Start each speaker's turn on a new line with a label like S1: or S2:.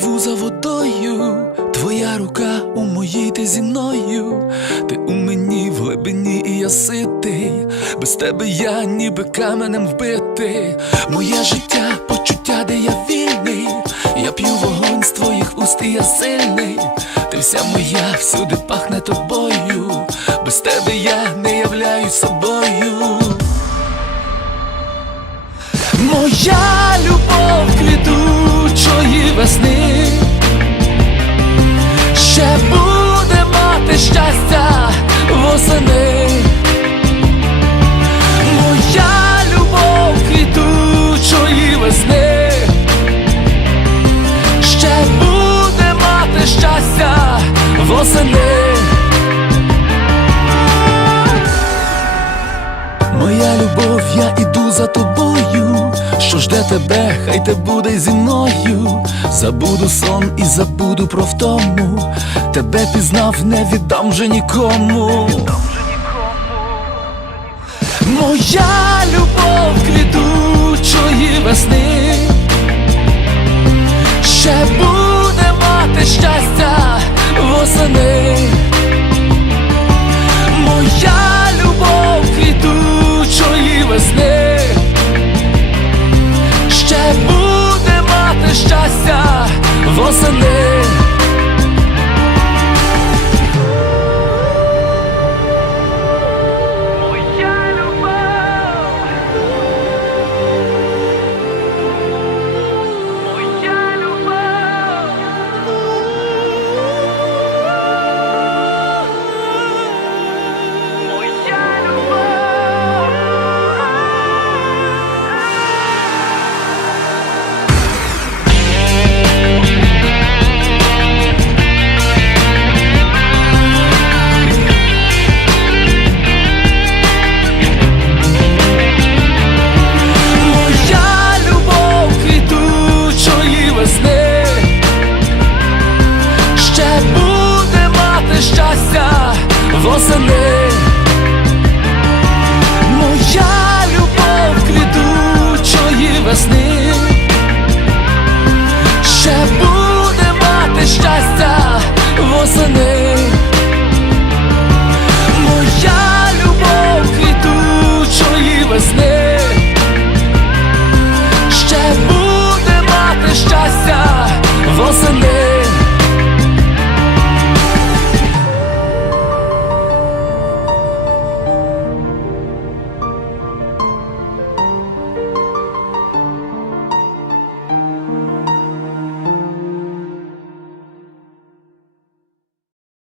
S1: пливу за водою, твоя рука у моїй ти зі мною, ти у мені в глибині, і я ситий, без тебе я ніби каменем вбитий. Моє життя, почуття, де я вільний. Я п'ю вогонь з твоїх уст, і я сильний. Ти вся моя, всюди пахне тобою. Без тебе я не являюсь собою. Моя любов квітучої весни ще буде мати щастя восени. Моя любов квітучої весни ще буде мати щастя восени. Моя любов, я іду за тобою. Що жде тебе, хай те буде зі мною. Забуду сон і забуду про втому. Тебе пізнав, не віддам вже нікому. Моя любов квітучої весни восени. Моя восени. Моя